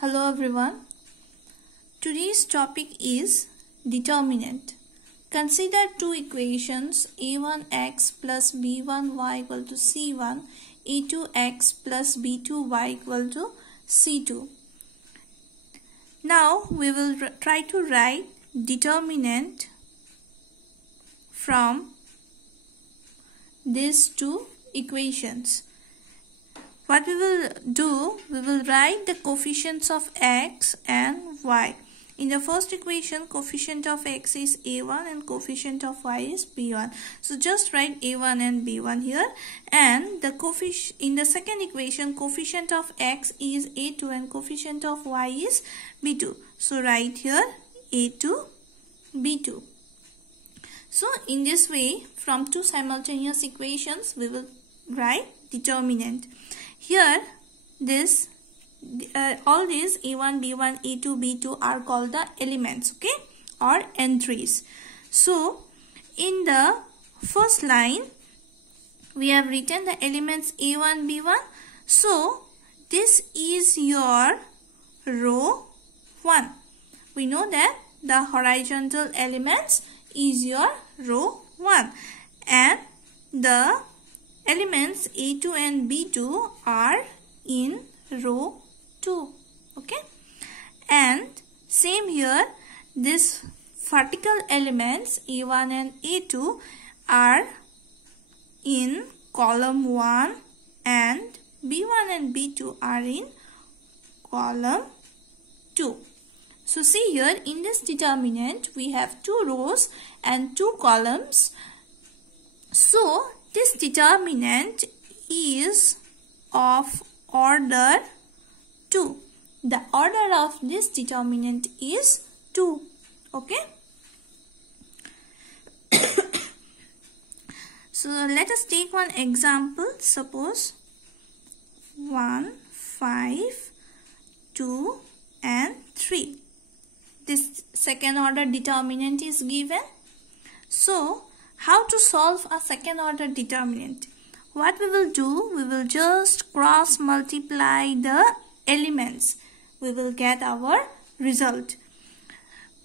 Hello everyone. Today's topic is determinant. Consider two equations a1x plus b1y equal to c1, a2x plus b2y equal to c2. Now we will try to write determinant from these two equations. What we will do, we will write the coefficients of x and y. In the first equation, coefficient of x is a1 and coefficient of y is b1. So just write a1 and b1 here. And the in the second equation, coefficient of x is a2 and coefficient of y is b2. So write here a2, b2. So in this way, from two simultaneous equations, we will write determinant. Here, all these a1, b1, a2, b2 are called the elements, okay, or entries. So, in the first line, we have written the elements a1, b1. So, this is your row 1. We know that the horizontal elements is your row 1. And the elements a2 and b2 are in row 2. Okay. And same here, this vertical elements a1 and a2 are in column 1 and b1 and b2 are in column 2. So see here, in this determinant we have 2 rows and 2 columns. So this determinant is of order 2. The order of this determinant is 2. Okay. So let us take one example. Suppose 1, 5, 2 and 3. This second order determinant is given. So how to solve a second order determinant? What we will do, we will just cross multiply the elements. We will get our result.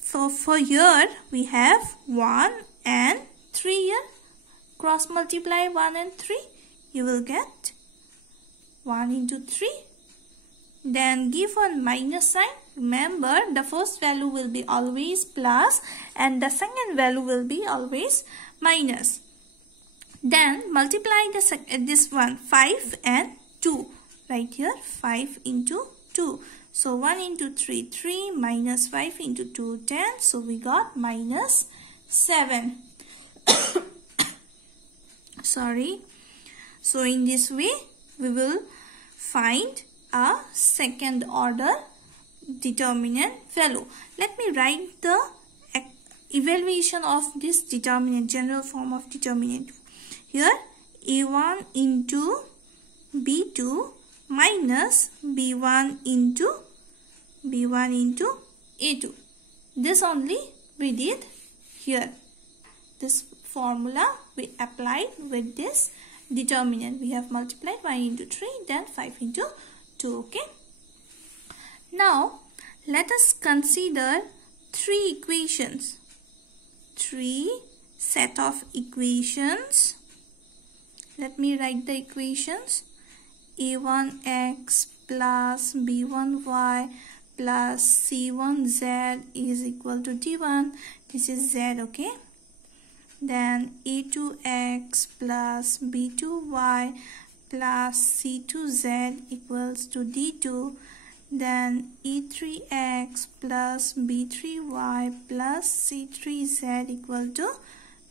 So for here we have 1 and 3 here. Cross multiply 1 and 3. You will get 1 into 3. Then give one minus sign. Remember, the first value will be always plus and the second value will be always minus. Then multiply this one 5 and 2. Right here 5 into 2. So 1 into 3 3 minus 5 into 2 10. So we got minus 7. Sorry. So in this way we will find a second order determinant value. Let me write the evaluation of this determinant, general form of determinant. Here a1 into b2 minus b1 into a2. This only we did here. This formula we applied with this determinant. We have multiplied 1 into 3, then 5 into 2. Okay. Now let us consider 3 equations. 3 set of equations. Let me write the equations. a1x plus b1y plus c1z is equal to d1. This is z, okay. Then a2x plus b2y plus c2z equals to d2. Then e3x plus b3y plus c3z equal to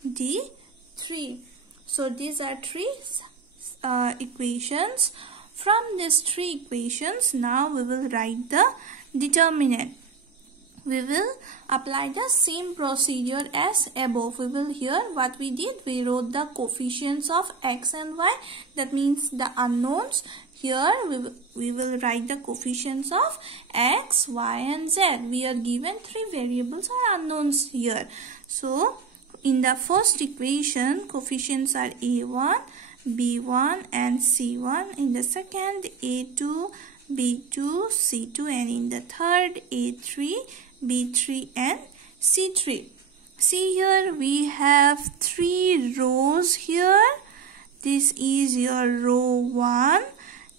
d3. So these are 3 equations. From these 3 equations, now we will write the determinant. We will apply the same procedure as above. We will here what we did, we wrote the coefficients of x and y. That means the unknowns. Here we will write the coefficients of x, y and z. We are given 3 variables or unknowns here. So in the first equation, coefficients are a1, b1 and c1. In the second, a2, B2, C2, and in the third A3, B3 and C3. See here, we have 3 rows here. This is your row 1,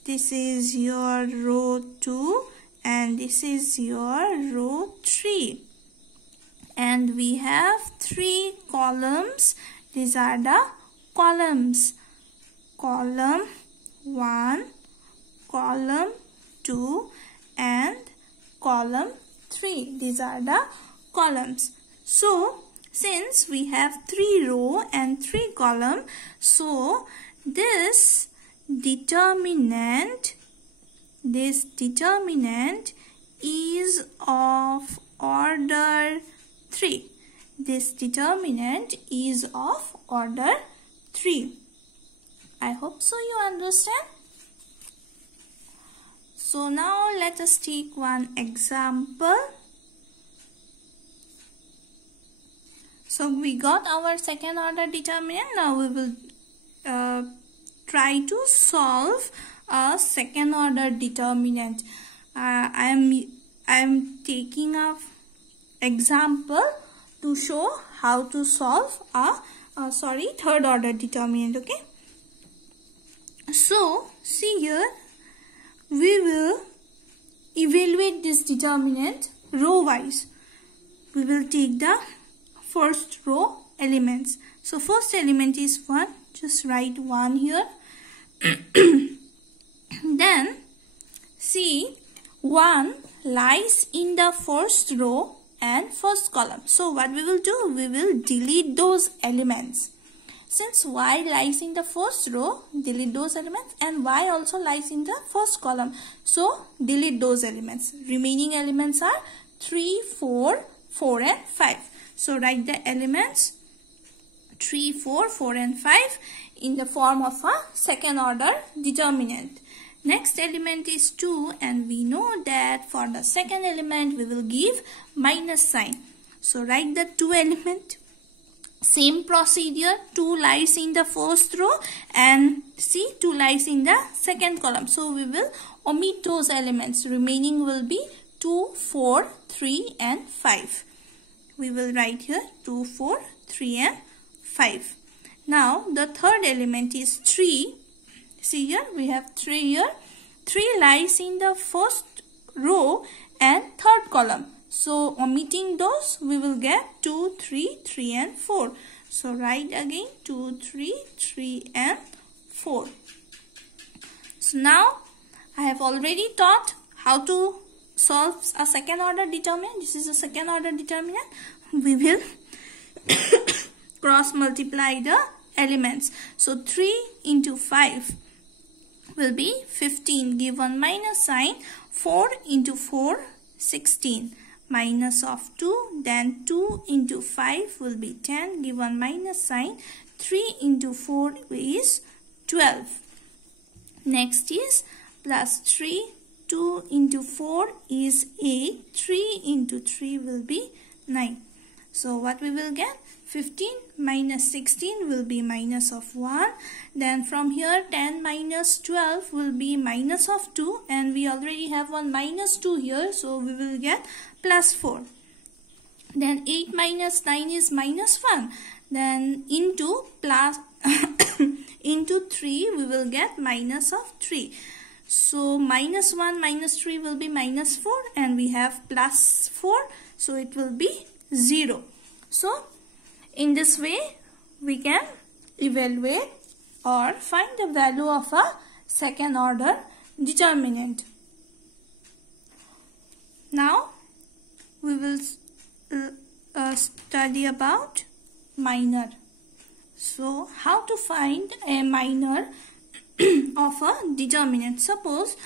this is your row 2, and this is your row 3. And we have 3 columns. These are the columns. Column 1, column 2, and column 3. These are the columns. So, since we have 3 row and 3 column, so this determinant is of order 3. This determinant is of order 3. I hope so you understand. So now let us take one example. So we got our second order determinant. Now we will try to solve a second order determinant. I am taking a example to show how to solve a third order determinant. Okay. So see here, we will evaluate this determinant row wise. We will take the first row elements. So first element is 1. Just write 1 here. Then see, 1 lies in the first row and first column. So what we will do? We will delete those elements. Since y lies in the first row, delete those elements, and y also lies in the first column. So delete those elements. Remaining elements are 3, 4, 4 and 5. So write the elements 3, 4, 4 and 5 in the form of a second order determinant. Next element is 2, and we know that for the second element we will give minus sign. So write the 2 element. Same procedure, 2 lies in the first row and see 2 lies in the second column. So we will omit those elements. Remaining will be 2, 4, 3 and 5. We will write here 2, 4, 3 and 5. Now the third element is 3. See here, we have 3 here. 3 lies in the first row and third column. So omitting those, we will get 2, 3, 3 and 4. So write again 2, 3, 3 and 4. So now I have already taught how to solve a second order determinant. This is a second order determinant. We will cross multiply the elements. So 3 into 5 will be 15. Give one minus sign. 4 into 4, 16. Minus of 2, then 2 into 5 will be 10. Give one minus sign. 3 into 4 is 12. Next is plus 3. 2 into 4 is 8. 3 into 3 will be 9. So what we will get? 15 minus 16 will be minus of 1. Then from here 10 minus 12 will be minus of 2, and we already have one minus 2 here, so we will get plus 4. Then 8 minus 9 is minus 1. Then into plus into 3 we will get minus of 3. So minus 1 minus 3 will be minus 4, and we have plus 4, so it will be 0. So in this way we can evaluate or find the value of a second order determinant. Now we will study about minor. So how to find a minor of a determinant? Suppose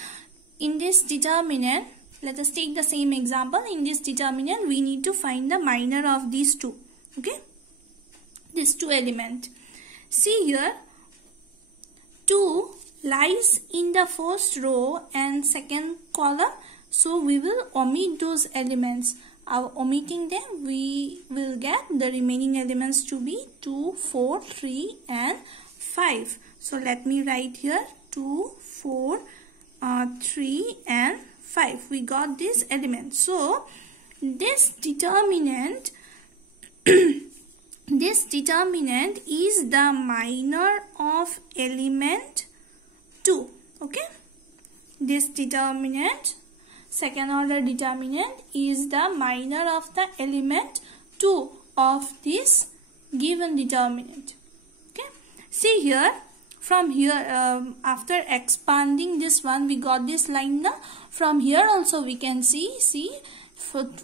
in this determinant, let us take the same example. In this determinant we need to find the minor of these two. Okay, these two elements. See here, 2 lies in the first row and second column, so we will omit those elements. Omitting them, we will get the remaining elements to be 2, 4, 3 and 5. So let me write here 2, 4, 3 and 5. We got this element. So this determinant this determinant is the minor of element 2. Okay, this determinant, second order determinant, is the minor of the element 2 of this given determinant. Okay, see here, from here after expanding this one, we got this line now. From here also we can see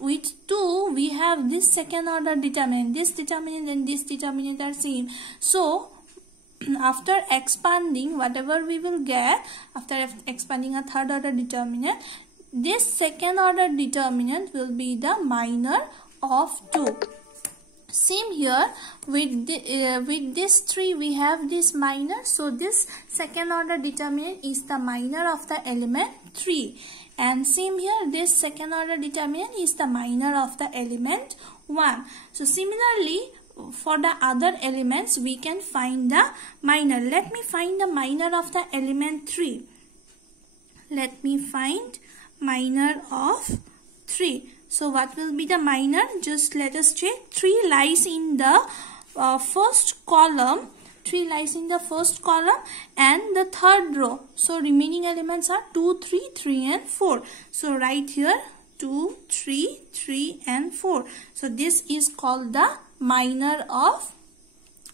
with 2 we have this second order determinant. This determinant and this determinant are same. So after expanding, whatever we will get after expanding a third order determinant, this second order determinant will be the minor of 2. Same here with this 3 we have this minor. So this second order determinant is the minor of the element 3. And same here, this second order determinant is the minor of the element 1. So similarly, for the other elements we can find the minor. Let me find the minor of the element 3. Let me find minor of 3. So what will be the minor? Just let us check. 3 lies in the first column. 3 lies in the first column and the third row. So remaining elements are 2, 3, 3 and 4. So write here 2, 3, 3 and 4. So this is called the minor of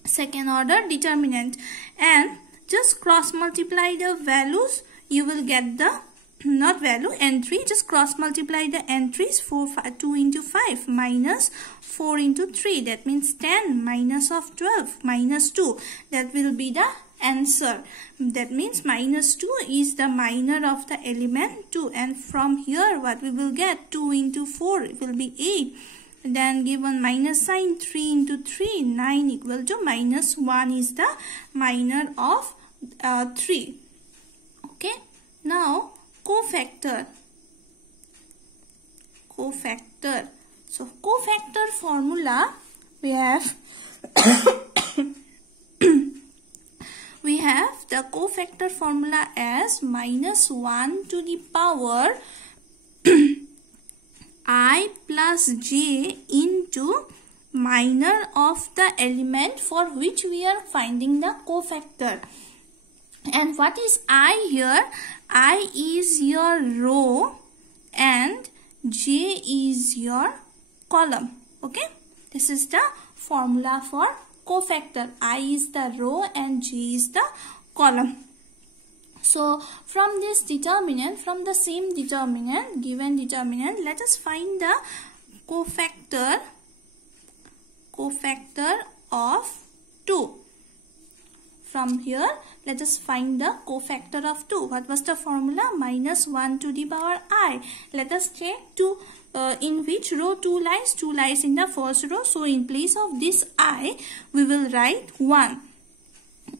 second order determinant. And just cross multiply the values. You will get the not value, entry. Just cross multiply the entries. 2 into 5 minus 4 into 3. That means 10 minus of 12 minus 2. That will be the answer. That means minus 2 is the minor of the element 2. And from here what we will get? 2 into 4 it will be 8. Then given minus sign, 3 into 3, 9 equal to minus 1 is the minor of 3. Okay. Now cofactor. So cofactor formula we have we have the cofactor formula as minus 1 to the power I plus j into minor of the element for which we are finding the cofactor. And what is I here? I is your row and j is your column. Okay, this is the formula for cofactor. I is the row and j is the column. So from this determinant, from the same determinant, given determinant, let us find the cofactor of 2. From here, let us find the cofactor of 2. What was the formula? Minus 1 to the power I. Let us check in which row 2 lies. 2 lies in the first row. So in place of this I, we will write 1.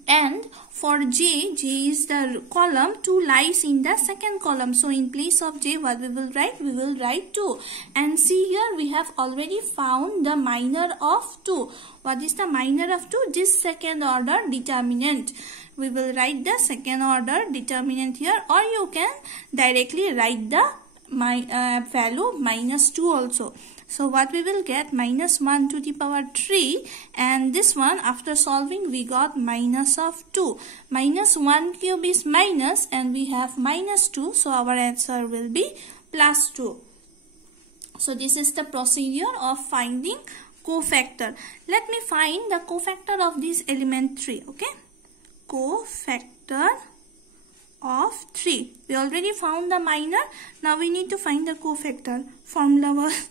And for j is the column, 2 lies in the second column. So in place of j, what we will write? We will write 2. And see here, we have already found the minor of 2. What is the minor of 2? This second order determinant. We will write the second order determinant here, or you can directly write the value minus 2 also. So what we will get? Minus 1 to the power 3, and this one after solving we got minus of 2. Minus 1 cube is minus and we have minus 2, so our answer will be plus 2. So this is the procedure of finding cofactor. Let me find the cofactor of this element 3. Okay, cofactor of 3. We already found the minor. Now we need to find the cofactor. Formula was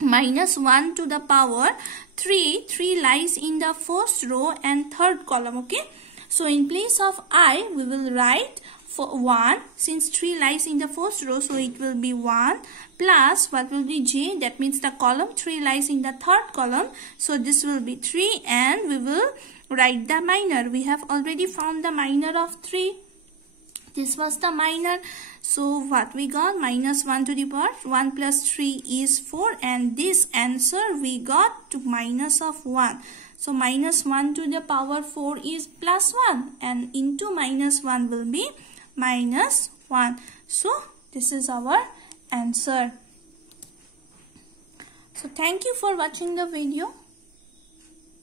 minus 1 to the power 3. 3 lies in the first row and third column. Okay, so in place of I, we will write for 1. Since 3 lies in the first row, so it will be 1 plus what will be j, that means the column. 3 lies in the third column, so this will be 3, and we will write the minor. We have already found the minor of 3. This was the minor. So what we got? Minus 1 to the power 1 plus 3 is 4, and this answer we got to minus of 1. So minus 1 to the power 4 is plus 1 and into minus 1 will be minus 1. So this is our answer. So thank you for watching the video.